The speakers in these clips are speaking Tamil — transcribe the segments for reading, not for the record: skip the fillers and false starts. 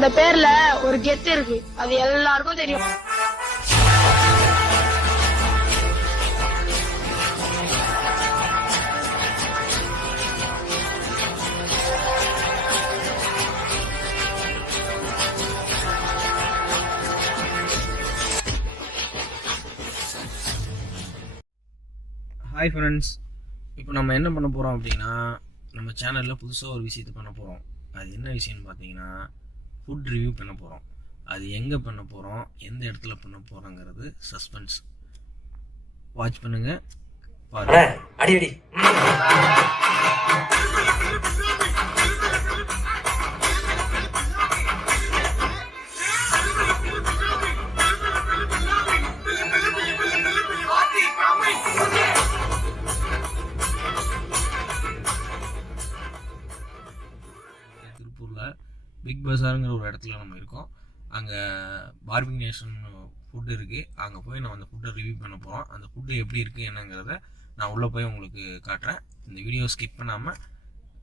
அந்த பேர்ல ஒரு கெத்து இருக்கு, அது எல்லாருக்கும் தெரியும். ஹாய் ஃப்ரெண்ட்ஸ், இப்போ நம்ம என்ன பண்ண போகிறோம் அப்படின்னா, நம்ம சேனலில் புதுசாக ஒரு விஷயத்தை பண்ண போகிறோம். அது என்ன விஷயம்னு பார்த்தீங்கன்னா, ஃபுட் ரிவ்யூ பண்ண போகிறோம். அது எங்கே பண்ண போகிறோம், எந்த இடத்துல பண்ண போகிறோங்கிறது சஸ்பென்ஸ். வாட்ச் பண்ணுங்கள், பாருங்க. அடி அடி திருப்பூரில் பிக் பஸாருங்கிற ஒரு இடத்துல நம்ம இருக்கோம். அங்கே பார்பிக் நேஷன் ஃபுட் இருக்குது. அங்கே போய் நம்ம அந்த ஃபுட்டை ரிவ்யூ பண்ண போகிறோம். அந்த ஃபுட்டு எப்படி இருக்குது என்னங்கிறத நான் உள்ளே போய் உங்களுக்கு காட்டுறேன். இந்த வீடியோ ஸ்கிப் பண்ணாமல்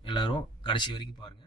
எல்லோரும் கடைசி வரைக்கும் பாருங்கள்.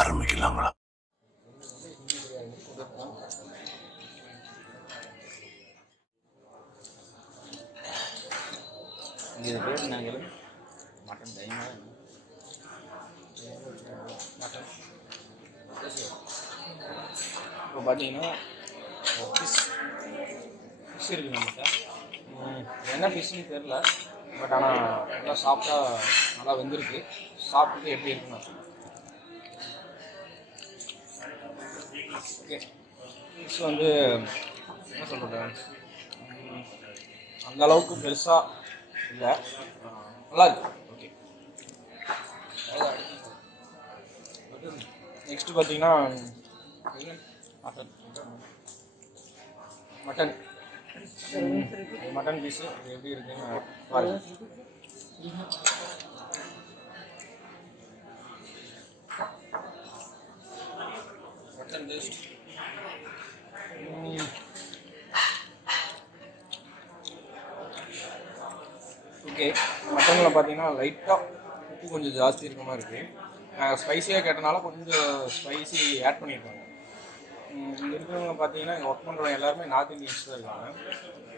ஆரம்பிக்கலாங்களா? இது பேர் நாங்கள் மட்டன் டைமா மட்டன். இப்போ பார்த்தீங்கன்னா ஃபிஷ் இருக்குது நம்மகிட்ட. என்ன ஃபிஷ்ஷுன்னு தெரில, பட் ஆனால் நல்லா சாஃப்டாக நல்லா வெந்திருக்கு. சாப்பிட்டுட்டு எப்படி இருக்குன்னு சொல்லுங்கள். ஓகே, ஃபிஷ் வந்து என்ன சொல்கிறது, அந்த அளவுக்கு பெருசாக இல்லை, நல்லா இருக்கு. ஓகே, நெக்ஸ்ட்டு பார்த்தீங்கன்னா மட்டன் மட்டன் பீஸு இது எப்படி இருக்குன்னு பாருங்க. Mutton taste okay. மட்டனில் பார்த்தீங்கன்னா லைட்டாக உப்பு கொஞ்சம் ஜாஸ்தி இருக்க மாதிரி இருக்குது. ஸ்பைஸியாக கேட்டனால கொஞ்சம் ஸ்பைசி ஆட் பண்ணியிருக்காங்க. இங்கே இருக்கிறவங்க பார்த்தீங்கன்னா இங்கே ஒர்க் பண்ணுறவங்க எல்லாருமே நார்த் இந்தியன்ஸ் தான் இருக்காங்க.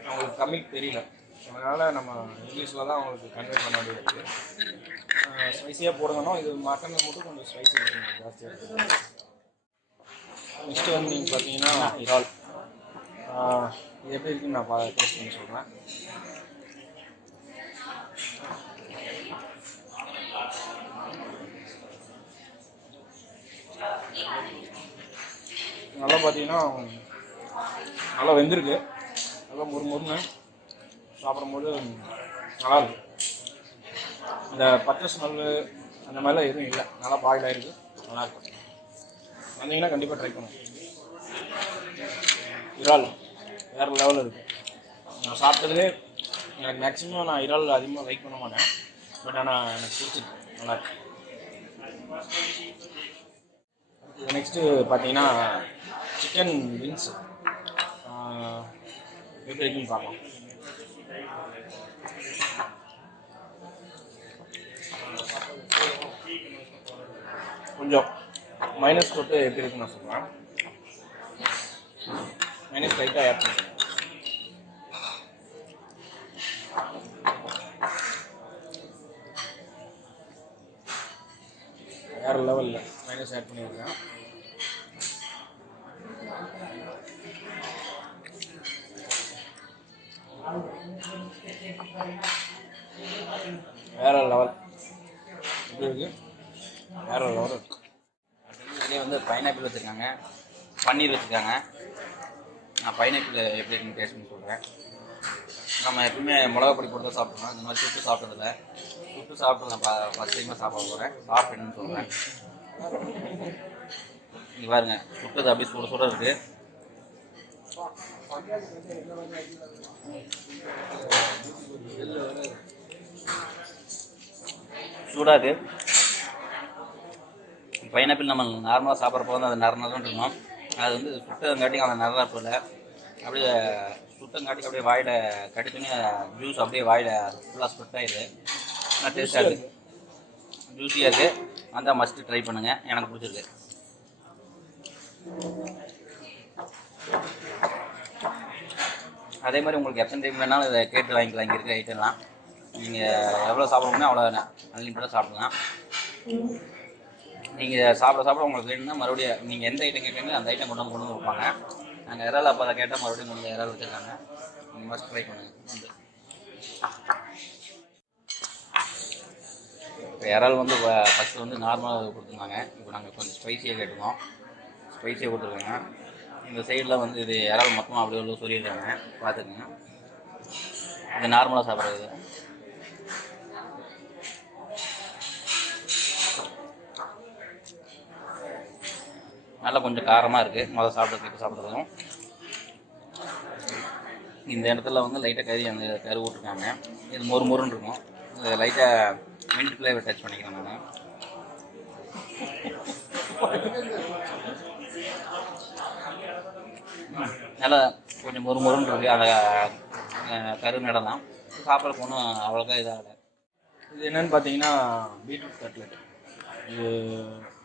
அவங்களுக்கு தமிழ் தெரியல, அதனால் நம்ம இங்கிலீஷில் தான் அவங்களுக்கு கன்வே பண்ண வேண்டியது. ஸ்பைஸியாக போடுங்கன்னோ, இது மட்டனில் மட்டும் கொஞ்சம் ஸ்பைசி ஜாஸ்தியாக இருக்குது. நெக்ஸ்ட்டு வந்து நீங்கள் பார்த்தீங்கன்னா இறால். இது எப்படி இருக்குன்னு நான் டேஸ்ட் பண்ணி சொல்கிறேன். நல்லா பார்த்தீங்கன்னா நல்லா வெந்திருக்கு, நல்லா முறுமுறுன்னு சாப்பிடும்போது நல்லா இருக்கு. இந்த பச்சை ஸ்மெல்லு அந்த மாதிரிலாம் எதுவும் இல்லை, நல்லா பாயில் ஆகிருக்கு, நல்லாயிருக்கு. வந்தீங்கன்னா கண்டிப்பாக ட்ரை பண்ணுங்க. இறால் வேறு லெவலில் இருக்குது. நான் சாப்பிட்டதுலே எனக்கு மேக்ஸிமம் நான் இறால் அதிகமாக லைக் பண்ண மாட்டேன், பட் ஆனால் எனக்கு பிடிச்சிருக்கு, நல்லாயிருக்கு. நெக்ஸ்ட்டு பார்த்தீங்கன்னா சிக்கன் விங்ஸ் எப்படி இருக்குன்னு பார்க்கலாம். கொஞ்சம் மைனஸ் போட்டு எப்படி இருக்குன்னு நான் சொல்கிறேன். மைனஸ் லைட்டாக ஆட் பண்ணுறேன். வேறு லெவலில் மைனஸ் ஆட் பண்ணியிருக்கேன். வேற லெவல். எப்படி இருக்கு? வேற லெவல் இருக்கு. வந்து பைனாப்பிள் வச்சுருக்காங்க, பன்னீர் வச்சுருக்காங்க. நான் பைனாப்பிள் எப்படி இருக்குன்னு டேஸ்ட் பண்ணி சொல்கிறேன். நம்ம எப்பவுமே மிளகா பொடி போட்டு தான் சாப்பிட்றோம். இந்த மாதிரி சுட்டு சாப்பிட்டதில்ல. சுட்டு சாப்பிட்டு நான் ஃபஸ்ட் டைமாக சாப்பிட போகிறேன். சாப்பிட்டேன்னு சொல்கிறேன். இங்கே பாருங்க, சுட்டது அப்படியே சுட சுட இருக்குது. சூடாக இருக்குது. பைனாப்பிள் நம்ம நார்மலாக சாப்பிட்றப்போ வந்து அது நரநரம் இருக்கணும். அது வந்து சுட்டங்காட்டியும் அந்த நரப்பு இல்லை. அப்படியே சுட்டங்காட்டிக்கு அப்படியே வாயில் கடிச்சுன்னு ஜூஸ் அப்படியே வாயில் ஃபுல்லாக ஸ்ப்ரெட் ஆகிடுது. நல்லா டேஸ்ட்டாக இருக்குது, ஜூஸியாக இருக்குது. அந்த மஸ்ட்டு ட்ரை பண்ணுங்கள், எனக்கு பிடிச்சிருக்கு. அதே மாதிரி உங்களுக்கு எத்தனை டைம் வேணாலும் இதை கேட்டு வாங்கிக்கலாம். இங்கே இருக்கிற ஐட்டம்லாம் நீங்கள் எவ்வளோ சாப்பிட்ணுமோ அவ்வளோ அன்லிமிட்டடாக சாப்பிடலாம். நீங்கள் சாப்பிட உங்களுக்கு வேணும்னா மறுபடியும் நீங்கள் எந்த ஐட்டம் கேட்குறீங்களோ அந்த ஐட்டம் கொண்டு வந்து கொடுப்பாங்க. நாங்கள் இறால் அப்போ அதை கேட்டால் மறுபடியும் கொண்டு வந்து இறால் வச்சுருக்காங்க. நீங்கள் மஸ்ட் ட்ரை பண்ணுங்கள். இப்போ இறால் வந்து ஃபஸ்ட்டு வந்து நார்மலாக கொடுத்துருந்தாங்க. இப்போ நாங்கள் கொஞ்சம் ஸ்பைஸியாக கேட்டுருந்தோம். ஸ்பைஸியாக கொடுத்துருக்காங்க. இந்த சைடில் வந்து இது இறால் மொத்தமாக அப்படி உள்ள சொல்லியிருக்காங்க, பார்த்துக்குங்க. இது நார்மலாக சாப்பிட்றது. நல்லா கொஞ்சம் காரமாக இருக்குது. முதல்ல சாப்பிட்றதுக்கும் இந்த இடத்துல வந்து லைட்டாக கறி அந்த கரு விட்டுருக்காங்க. இது மொறுன்னு இருக்கும். இது லைட்டாக மின்ட் ஃப்ளேவர் டச் பண்ணிக்கிறேன் நான். நல்லா கொஞ்சம் மொறுன்னு இருக்குது. அந்த கரு நடலாம் சாப்பிட்றதுக்கு ஒன்றும் அவ்வளோக்கா இதாகலை. இது என்னென்னு பார்த்தீங்கன்னா பீட்ரூட் கட்லெட். இது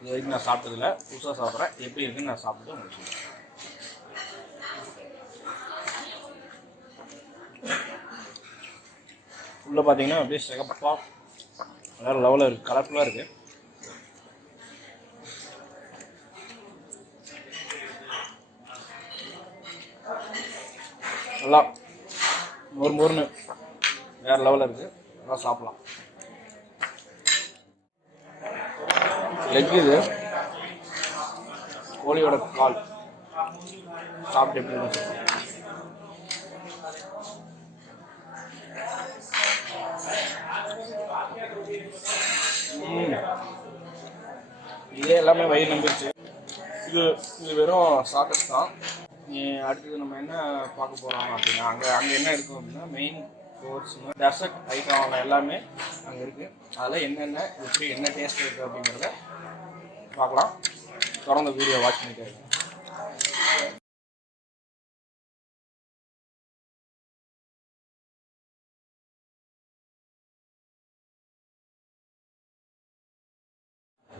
வரைக்கும் நான் சாப்பிட்டதில்ல, புதுசாக சாப்பிட்றேன். எப்படி இருக்குன்னு நான் சாப்பிட்டு உங்களுக்கு சொல்கிறேன். உள்ளே பார்த்தீங்கன்னா அப்படியே சிகப்பாக வேறு லெவலில் இருக்குது, கலர்ஃபுல்லாக இருக்குது. நல்லா மொறுன்னு வேறு லெவலில் இருக்குது. நல்லா சாப்பிட்லாம். லெக் இது கோழியோட கால் சாப்பிட்டு எப்படி இருக்கும். இதே எல்லாமே வயிறு நம்பிடுச்சு. இது வெறும் ஸ்டார்டர்ஸ் தான். அடுத்தது நம்ம என்ன பார்க்க போகிறோம் அப்படின்னா அங்கே என்ன இருக்கும் அப்படின்னா மெயின் கோர்ஸ் டெசர்ட் ஐட்டம் எல்லாமே அங்கே இருக்குது. அதில் என்னென்ன எப்படி என்ன டேஸ்ட் இருக்குது அப்படிங்கிறத பார்க்கலாம். தொடர்ந்து வீடியோ வாட்ச் பண்ணிட்டு இருக்கேன்.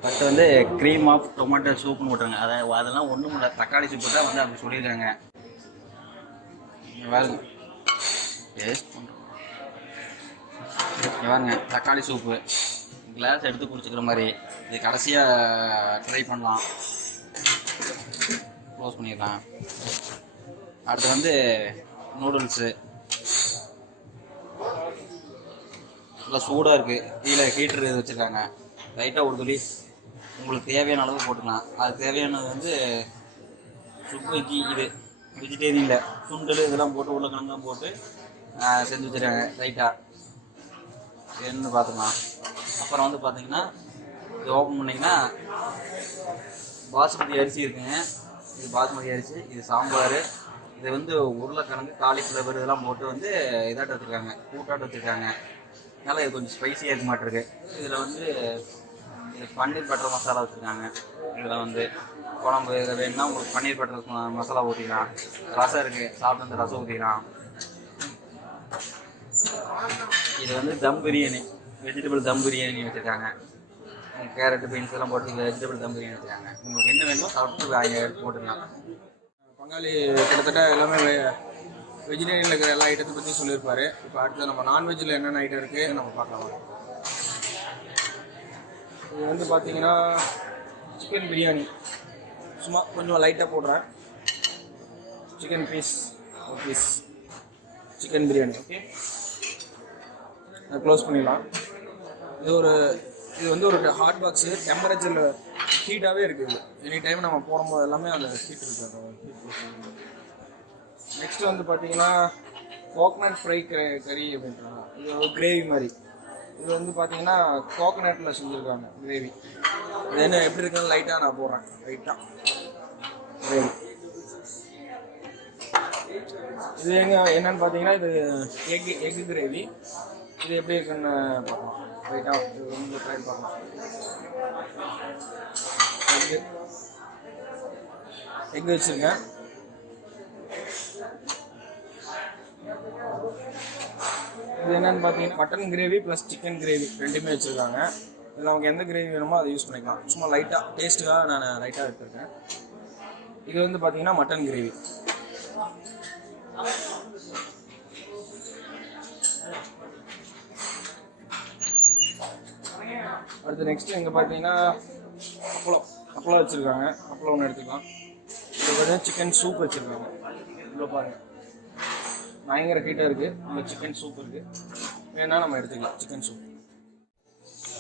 ஃபஸ்ட்டு வந்து க்ரீம் ஆஃப் டொமேட்டோ சூப்னு விட்டுருங்க. அதெல்லாம் ஒன்றும் இல்லை, தக்காளி சூப்பு தான் வந்து அப்படி சொல்லியிருக்காங்க. பாருங்க டேஸ்ட் பண்ணுறோம். பாருங்க தக்காளி சூப்பு கிளாஸ் எடுத்து குடிச்சிக்கிற மாதிரி. இது கடைசியாக ட்ரை பண்ணலாம். க்ளோஸ் பண்ணிடலாம். அடுத்து வந்து நூடுல்ஸு நல்லா சூடாக இருக்குது. கீழே ஹீட்ரு இது வச்சுருக்காங்க. லைட்டாக ஒரு துளி உங்களுக்கு தேவையான அளவு போட்டுக்கலாம். அது தேவையானது வந்து சுப்பைக்கு இது வெஜிடேரியனில் சுண்டல் இதெல்லாம் போட்டு உருளைக்கிழங்குலாம் போட்டு செஞ்சு வச்சுருக்காங்க. லைட்டாக என்னன்னு பார்த்துக்கலாம். அப்புறம் வந்து பார்த்தீங்கன்னா இது ஓப்பன் பண்ணிங்கன்னா பாசுமதி அரிசி இருக்குங்க. இது பாசுமதி அரிசி, இது சாம்பார், இது வந்து உருளைக்கிழங்கு காலிஃப்ளவர் இதெல்லாம் போட்டு வந்து இதாட்ட வச்சுருக்காங்க, கூட்டாட்ட வச்சுருக்காங்க. அதனால் இது கொஞ்சம் ஸ்பைஸியாக இருக்க மாட்டிருக்கு. இதில் வந்து இது பன்னீர் பட்டர் மசாலா வச்சுருக்காங்க. இதில் வந்து குழம்பு இதை வேணும்னா உங்களுக்கு பன்னீர் பட்டர் மசாலா ஊற்றிக்கலாம். ரசம் இருக்குது, சாப்பிட்டு வந்து ரசம் ஊற்றிக்கலாம். இது வந்து தம் பிரியாணி, வெஜிடபிள் தம் பிரியாணி வச்சுருக்காங்க. கேரட்டு பீன்ஸ் எல்லாம் போட்டு வெஜிடபிள் தம் பிரியாணி வச்சுருக்காங்க. உங்களுக்கு என்ன வேணுமோ சாப்பிட்டு எடுத்து போட்டுக்கலாம். பங்காளி கிட்டத்தட்ட எல்லாமே வெஜிடேரியனில் இருக்கிற எல்லா ஐட்டத்தை பற்றி சொல்லியிருப்பாரு. இப்போ அடுத்து நம்ம நான்வெஜ்ஜில் என்னென்ன ஐட்டம் இருக்குது நம்ம பார்க்கலாம். இது வந்து பார்த்தீங்கன்னா சிக்கன் பிரியாணி. சும்மா கொஞ்சம் லைட்டாக போடுறேன். சிக்கன் பீஸ் ஒரு பீஸ் சிக்கன் பிரியாணி. ஓகே, அதை க்ளோஸ் பண்ணிடலாம். இது வந்து ஒரு ஹாட் பாக்ஸு. டெம்பரேச்சரில் ஹீட்டாகவே இருக்குது. எனி டைம் நம்ம போடும்போது எல்லாமே அந்த ஹீட் இருக்குது. நெக்ஸ்ட் வந்து பார்த்தீங்கன்னா கோகனட் ஃப்ரை கறி அப்படின்றாங்க. இது ஒரு கிரேவி மாதிரி. இது வந்து பார்த்தீங்கன்னா கோகனட்டில் செஞ்சுருக்காங்க கிரேவி. இது என்ன எப்படி இருக்குன்னு லைட்டாக நான் போடுறேன். லைட்டாக கிரேவி இது என்னன்னு பார்த்தீங்கன்னா இது எக்கு கிரேவி. இது எப்படி இருக்குன்னு பார்க்கலாம். லைட்டாக இது வந்து ட்ரை பண்ணலாம். எக் வச்சுருக்கேன். இது என்னன்னு பார்த்தீங்கன்னா mutton gravy plus chicken gravy ரெண்டுமே வச்சுருக்காங்க. இதில் நமக்கு எந்த கிரேவி வேணுமோ அதை யூஸ் பண்ணிக்கலாம். சும்மா லைட்டாக டேஸ்ட்டுக்காக நான் லைட்டாக எடுத்துருக்கேன். இது வந்து பார்த்தீங்கன்னா மட்டன் கிரேவி. அடுத்து நெக்ஸ்ட் இங்கே பார்த்தீங்கன்னா அப்பளம் வச்சுருக்காங்க. அப்பளம் ஒன்று எடுத்துக்கலாம். இது பார்த்தீங்கன்னா சிக்கன் சூப் வச்சுருக்காங்க. இவ்வளோ பாருங்கள் பயங்கர ஹீட்டாக இருக்குது. நம்ம சிக்கன் சூப் இருக்குது, வேணால் நம்ம எடுத்துக்கலாம் சிக்கன் சூப்.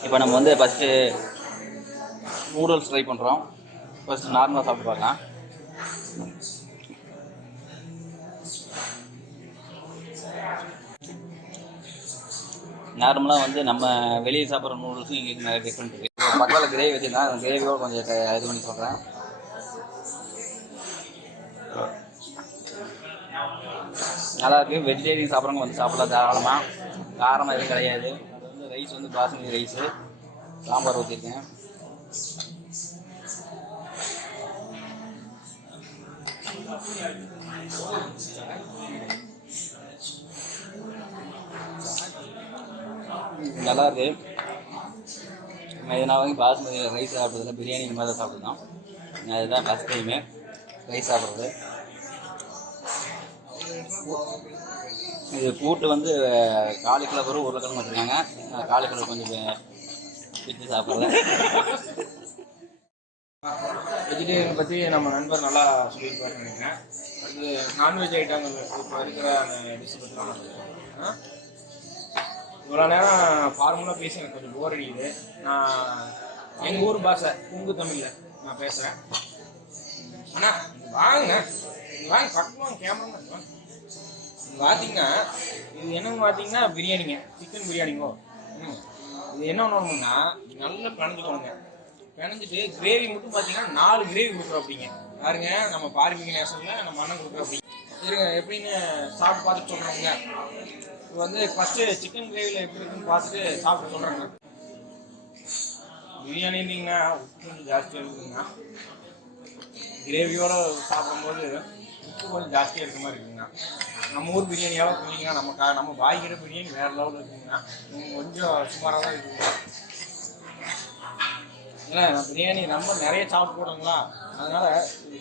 இப்போ நம்ம வந்து ஃபஸ்ட்டு நூடுல்ஸ் ட்ரை பண்ணுறோம். ஃபஸ்ட்டு நார்மலாக சாப்பிட்டு பார்க்கலாம். நார்மலாக வந்து நம்ம வெளியே சாப்பிட்ற நூடுல்ஸும் இங்கே நிறைய டிஃப்ரெண்ட் இருக்குது. பக்கத்தில் கிரேவி வச்சுருந்தேன். அந்த கிரேவியோடு கொஞ்சம் இது பண்ணி சொல்கிறேன். நல்லா இருக்குது. வெஜிடேரியன் சாப்பிட்றவங்க வந்து சாப்பிடலாம் தாராளமாக. காரமாக எதுவும் கிடையாது. அது வந்து ரைஸ் வந்து பாஸ்மதி ரைஸு, சாம்பார் ஊற்றிருக்கேன். நல்லா இருக்குது. இது நான் வாங்கி பாஸ்மதி ரைஸ் சாப்பிட்றதில்ல, பிரியாணி இந்த மாதிரி தான் சாப்பிட்ருந்தோம். அதுதான் ஃபஸ்ட் டைமு ரைஸ் சாப்பிட்றது. இது கூட்டு வந்து காலிஃப்ளவரும் உருளைக்கிழங்கு வச்சுருக்காங்க. காலிஃப்ளவர் கொஞ்சம் பிச்சு சாப்பிட்றேன். வெஜிடேரியன் பற்றி நம்ம நண்பர் நல்லா சொல்லியிருப்பாருன்னு நினைக்கிறேன். அது நான்வெஜ் ஐட்டங்கள் இப்போ இருக்கிற அந்த டிஷ்ஷை பற்றி நான் சொல்லுவேன். இவ்வளோ நேரம் ஃபார்முலாக பேசி எனக்கு கொஞ்சம் போர் அடிக்குது. நான் எங்கள் ஊர் பாஷை குங்கு தமிழில் நான் பேசுகிறேன். அண்ணா வாங்க கட்டுவாங்க கேமரா பார்த்தீங்கன்னா இது என்னன்னு பார்த்தீங்கன்னா பிரியாணிங்க, சிக்கன் பிரியாணிங்கோ. இது என்ன பண்ணணும்னா நல்லா பிணைஞ்சுக்கணுங்க. பிணைஞ்சிட்டு கிரேவி மட்டும் பார்த்தீங்கன்னா 4 கிரேவி கொடுக்குறோம் அப்படிங்க. பாருங்க நம்ம பார்மிங் நேஷனில் நம்ம அண்ணன் கொடுக்குறோம் அப்படி. இருங்க எப்படின்னு சாப்பிட்டு பார்த்துட்டு சொல்கிறோங்க. இப்போ வந்து ஃபஸ்ட்டு சிக்கன் கிரேவியில் எப்படி இருக்குன்னு பார்த்துட்டு சாப்பிட்டு சொல்கிறேங்க. பிரியாணி இருந்தீங்கன்னா உப்பு கொஞ்சம் ஜாஸ்தியாக இருக்குதுங்க. கிரேவியோடு சாப்பிடும்போது உப்பு கொஞ்சம் ஜாஸ்தியாக இருக்க மாதிரி இருக்குதுங்க. நம்ம ஊர் பிரியாணியாவது குடிங்கன்னா நம்ம பாய்கிற பிரியாணி வேறு லெவலில் இருக்குதுங்க. கொஞ்சம் சுமாராக தான் இருக்குதுங்க. இல்லை நான் பிரியாணி ரொம்ப நிறைய சாப்பிட்டு போடுறேங்களா, அதனால்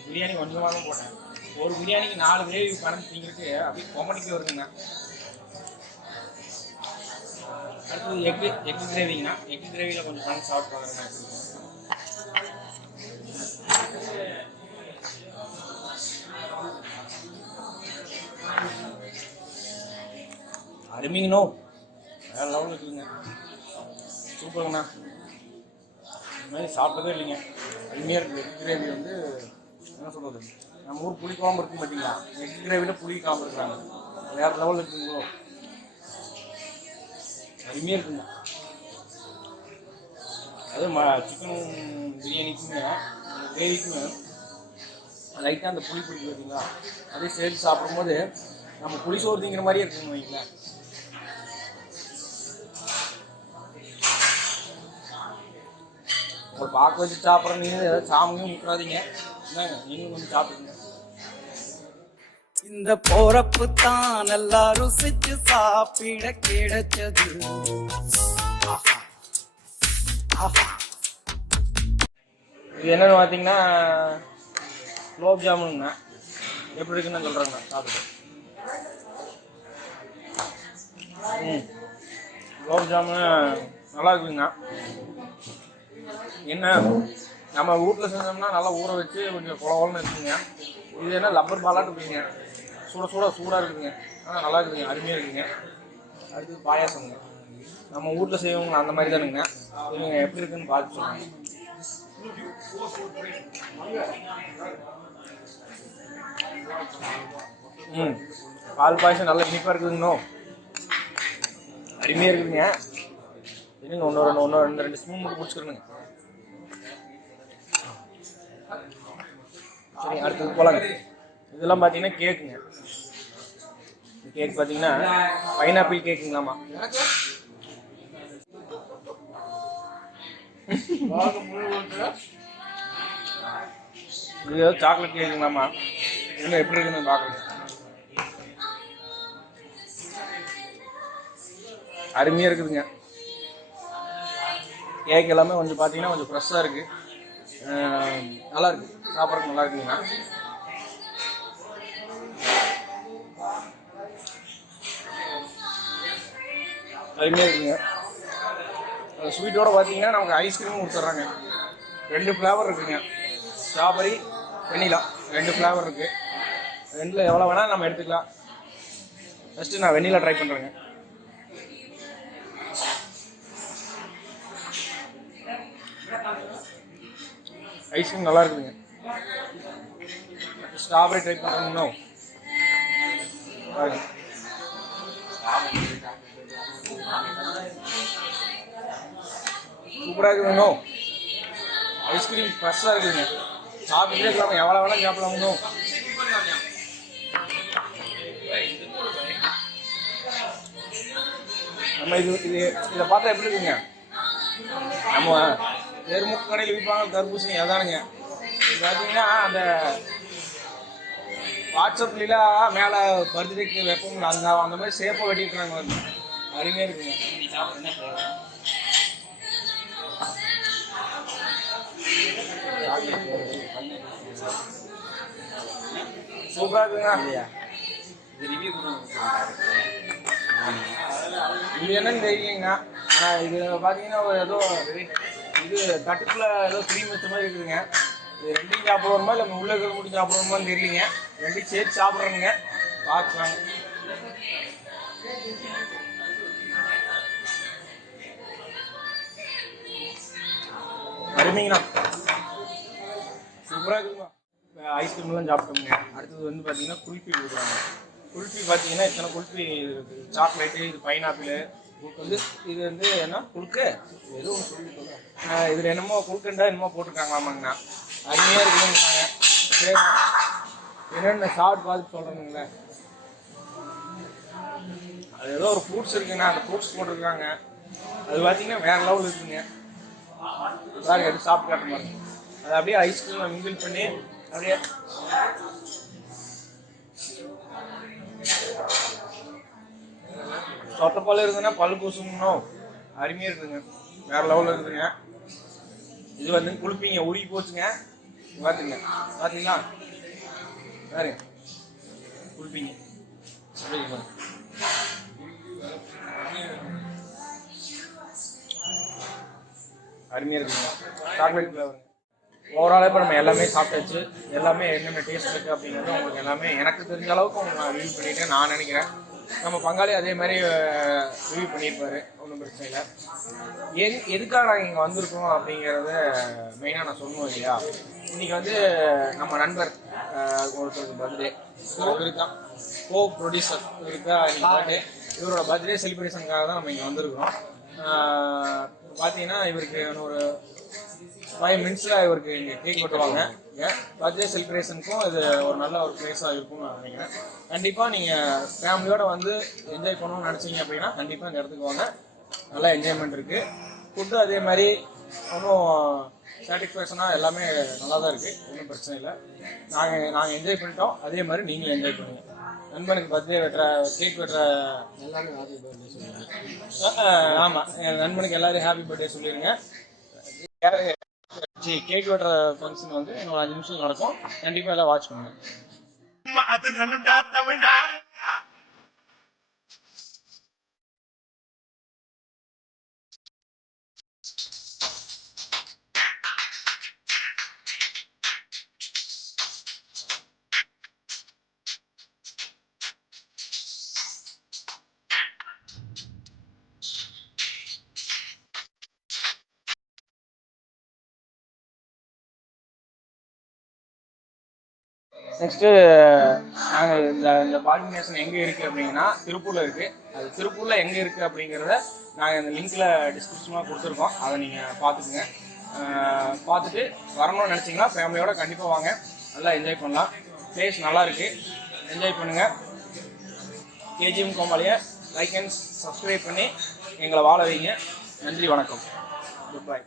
பிரியாணி கொஞ்சமாக தான் போட்டேன். ஒரு பிரியாணிக்கு 4 கிரேவி கலந்து திங்கிறதுக்கு அப்படியே கொமடிக்கு வருதுங்க. அடுத்தது எக்கு கிரேவிங்கண்ணா. எக்கு கிரேவியில் கொஞ்சம் கலந்து சாப்பிட்டு பார்க்குறேங்க. அருமைங்கண்ணோ வேறு லெவலில் இருக்குதுங்க. சூப்பருங்கண்ணா. இந்த மாதிரி சாப்பிட்டதே இல்லைங்க. அருமையாக இருக்குது. எக் கிரேவி வந்து என்ன சொல்கிறது, நம்ம ஊர் புளி குழம்பு இருக்கும் பார்த்தீங்களா, எக் கிரேவியில் புளி குழம்பு இருக்கிறாங்க. வேறு லெவலில் இருக்குங்களோ, அருமையாக இருக்குங்க. அதுவும் சிக்கன் பிரியாணிக்குமே கிரேவிக்குமே லைட்டாக அந்த புளி பிடிக்கும் பார்த்தீங்களா, அதே சேர்த்து சாப்பிடும்போது நம்ம புளி சோறு திங்கிற மாதிரியே இருக்குன்னு வைங்களேன். ஒரு பார்க்க வச்சு சாப்பிட்ற நீங்கள் ஏதாவது சாமியும் விட்டுறாதீங்க. என்னங்க நீங்களும் கொஞ்சம் சாப்பிடுங்க. இந்த போறப்பு தான் நல்லா ருசிச்சு சாப்பிட கிடைச்சது. இது என்னன்னு பார்த்தீங்கன்னா குலோப் ஜாமுனுங்க. எப்படி இருக்குன்னு சொல்கிறேங்க சாப்பிட்டு. குலோப் ஜாமுன் நல்லா இருக்குதுங்க. என்ன நம்ம வீட்டில் செஞ்சோம்னா நல்லா ஊற வச்சு கொஞ்சம் குளவலன்னு இருக்குங்க. இது என்ன லப்பர் பாலாட்டு இருக்குங்க. சூடாக இருக்குதுங்க. ஆனால் நல்லா இருக்குதுங்க, அருமையாக இருக்குதுங்க. அடுத்து பாயாசங்க. நம்ம வீட்டில் செய்வோங்க அந்த மாதிரி தானுங்க. இவங்க எப்படி இருக்குன்னு பார்த்து சொல்லுங்க. பால் பாயசம் நல்லா இனிப்பாக இருக்குதுங்கண்ணோ, அருமையாக இருக்குதுங்க. இன்னுங்க ஒன்று ரெண்டு ஸ்பூன் மட்டும் குடிச்சுக்கிறேங்க. சரி, அடுத்தது போலாங்க. இதெல்லாம் பார்த்தீங்கன்னா கேக்குங்க. கேக் பார்த்தீங்கன்னா பைனாப்பிள் கேக்குங்களாமா. இது சாக்லேட் கேக்குங்களாமா. இன்னும் எப்படி இருக்குன்னு பார்க்குறேன். அருமையாக இருக்குதுங்க. கேக் எல்லாமே கொஞ்சம் பார்த்தீங்கன்னா கொஞ்சம் ஃப்ரெஷ்ஷாக இருக்குது, நல்லா இருக்குது, சாப்பிட்றதுக்கு நல்லா இருக்குதுங்க. அருமையாக இருக்குதுங்க. ஸ்வீட்டோடு பார்த்தீங்கன்னா நமக்கு ஐஸ்கிரீமும் கொடுத்துட்றாங்க. 2 ஃப்ளேவர் இருக்குதுங்க, ஸ்ட்ராபெரி வெண்ணிலா 2 ஃப்ளேவர் இருக்குது. ரெண்டில் எவ்வளோ வேணால் நம்ம எடுத்துக்கலாம். ஃபஸ்ட்டு நான் வெண்ணிலா ட்ரை பண்ணுறேங்க. ஐஸ்கிரீம் நல்லா இருக்குதுங்க. ஸ்ட்ராபெரி ட்ரை பண்ணுறோம். சூப்பராக இருக்குதுங்க. ஐஸ்கிரீம் ஃப்ரெஷ்ஷாக இருக்குதுங்க. சாப்பிட்டுட்டே இருக்கலாம், எவ்வளோ வேணால் சாப்பிடலாமுங்க. நம்ம இதை பார்த்தா எப்படி இருக்குங்க, நம்ம தெருமுக்கு கடையில் விற்பாங்க தர்பூசணி அதானுங்க. இது பார்த்தீங்கன்னா அந்த வாட்ஸ்அப்லாம் மேலே பர்த்டேக்கு வைப்போம், அந்த மாதிரி சேஃபாக வெட்டியிருக்கிறாங்க. அருமையாக இருக்குங்க. சூப்பராக இருக்குங்க. இது என்னன்னு தெரியலங்க. ஆனால் இது பார்த்தீங்கன்னா ஏதோ இது தட்டுக்குள்ள ஏதோ க்ரீம் வச்ச மாதிரி இருக்குதுங்க. இது ரெண்டையும் சாப்பிடுவோமா இல்லை உள்ள இருக்கிற மட்டும் சாப்பிடுவோமான்னு தெரியலிங்க. ரெண்டையும் சேர்த்து சாப்பிட்றேங்க, பார்க்கலாங்க. அருமைங்கண்ணா, சூப்பராக இருக்குதுங்க. ஐஸ்கிரீம்லாம் சாப்பிட்டோம்ங்க. அடுத்தது வந்து பார்த்தீங்கன்னா குல்ஃபி கொடுக்குறாங்க. குல்ஃபி பார்த்தீங்கன்னா இத்தனை குல்ஃபி இருக்குது. சாக்லேட்டு, இது பைனாப்பிள், வந்து இது வந்து என்ன குல்க்கு எதுவும் இதில் என்னமோ குல்கண்டா என்னமோ போட்டிருக்காங்களாமாங்கண்ணா. அருமையாக இருக்குதுங்கிறாங்க. சரி, என்னென்ன சாப்பிட்டு பார்த்து சொல்கிறேனுங்களே. அது ஏதோ ஒரு ஃப்ரூட்ஸ் இருக்குங்கண்ணா, அந்த ஃப்ரூட்ஸ் போட்டிருக்காங்க. அது பார்த்தீங்கன்னா வேறு லெவல் இருக்குதுங்க. பாருங்க, எடுத்து சாப்பிட்டு காட்ட மாதிரி அது அப்படியே ஐஸ்கிரீம் மிங்கிள் பண்ணி அப்படியே சொட்ட போல இருக்குதுன்னா பல்லு கூசணும். அருமையாக இருக்குதுங்க, வேற லெவலில் இருக்குதுங்க. இது வந்து குளிப்பீங்க உருகி போச்சுங்க. பார்த்துங்க, பார்த்தீங்களா பாருங்க, குளிப்பீங்க அருமையாக இருக்குதுங்க. சாக்லேட் ஃப்ளேவர் ஓவராலாக இப்போ நம்ம எல்லாமே சாப்பிட்டாச்சு. எல்லாமே என்னென்ன டேஸ்ட் இருக்குது அப்படிங்கிறது உங்களுக்கு எல்லாமே எனக்கு தெரிஞ்ச அளவுக்கு உங்களுக்கு நான் ரிவ்யூ பண்ணிட்டேன் நான் நினைக்கிறேன். நம்ம பங்காளி அதே மாதிரி ரிவ்யூ பண்ணியிருப்பார், ஒன்றும் பிரச்சனை இல்லை. எதுக்காக நாங்கள் இங்கே வந்திருக்கோம் அப்படிங்கிறத மெயினாக நான் சொல்லணும் இல்லையா. இன்றைக்கி வந்து நம்ம நண்பர் ஒருத்தருக்கு பர்த்டே, இவருக்கு தான் கோ ப்ரொடியூசர், இவருக்கு தான் இன்றைக்கி பர்த்டே. இவரோட பர்த்டே செலிப்ரேஷனுக்காக தான் நம்ம இங்கே வந்திருக்கிறோம். பார்த்தீங்கன்னா இவருக்கு ஒரு 5 மினிட்ஸில் இவருக்கு இங்கே கேக் வெட்டுவாங்க. பர்த்டே செலிப்ரேஷனுக்கும் இது ஒரு நல்ல ஒரு பிளேஸாக இருக்கும்னு நான் நினைக்கிறேன். கண்டிப்பாக நீங்கள் ஃபேமிலியோடு வந்து என்ஜாய் பண்ணணும்னு நினச்சிங்க அப்படின்னா கண்டிப்பாக இந்த இடத்துக்கு வாங்க. நல்லா என்ஜாய்மெண்ட் இருக்குது. ஃபுட்டு அதே மாதிரி ஒன்றும் சாட்டிஸ்ஃபேக்ஷனாக எல்லாமே நல்லா தான் இருக்குது, ஒன்றும் பிரச்சனை இல்லை. நாங்கள் என்ஜாய் பண்ணிட்டோம், அதே மாதிரி நீங்களும் என்ஜாய் பண்ணுங்கள். நண்பனுக்கு பர்த்டே கேக் வெட்டுற எல்லாரும் ஹாப்பி பர்த்டே சொல்லுங்கள். ஆமாம், என் நண்பனுக்கு எல்லாரும் ஹாப்பி பர்த்டே சொல்லிடுங்க. கேக் வெட்டுற ஃபங்க்ஷன் வந்து இன்னும் 5 நிமிஷம் நடக்கும். கண்டிப்பாக எல்லாம் வாட்ச் பண்ணுங்க. நெக்ஸ்ட்டு நாங்கள் இந்த பாடி நேஷன் எங்கே இருக்குது அப்படிங்கன்னா திருப்பூரில் இருக்குது. அது திருப்பூரில் எங்கே இருக்குது அப்படிங்கிறத நாங்கள் இந்த லிங்க்கில் டிஸ்கிரிப்ஷனில் கொடுத்துருக்கோம். அதை நீங்கள் பார்த்துக்குங்க. பார்த்துட்டு வரணும்னு நினச்சிங்கன்னா ஃபேமிலியோட கண்டிப்பாக வாங்க, நல்லா என்ஜாய் பண்ணலாம். பிளேஸ் நல்லா இருக்குது, என்ஜாய் பண்ணுங்கள். கேஜிஎம் கோமாளியை லைக் அண்ட் சப்ஸ்கிரைப் பண்ணி எங்களை வாழ வைங்க. நன்றி, வணக்கம், குட் பை.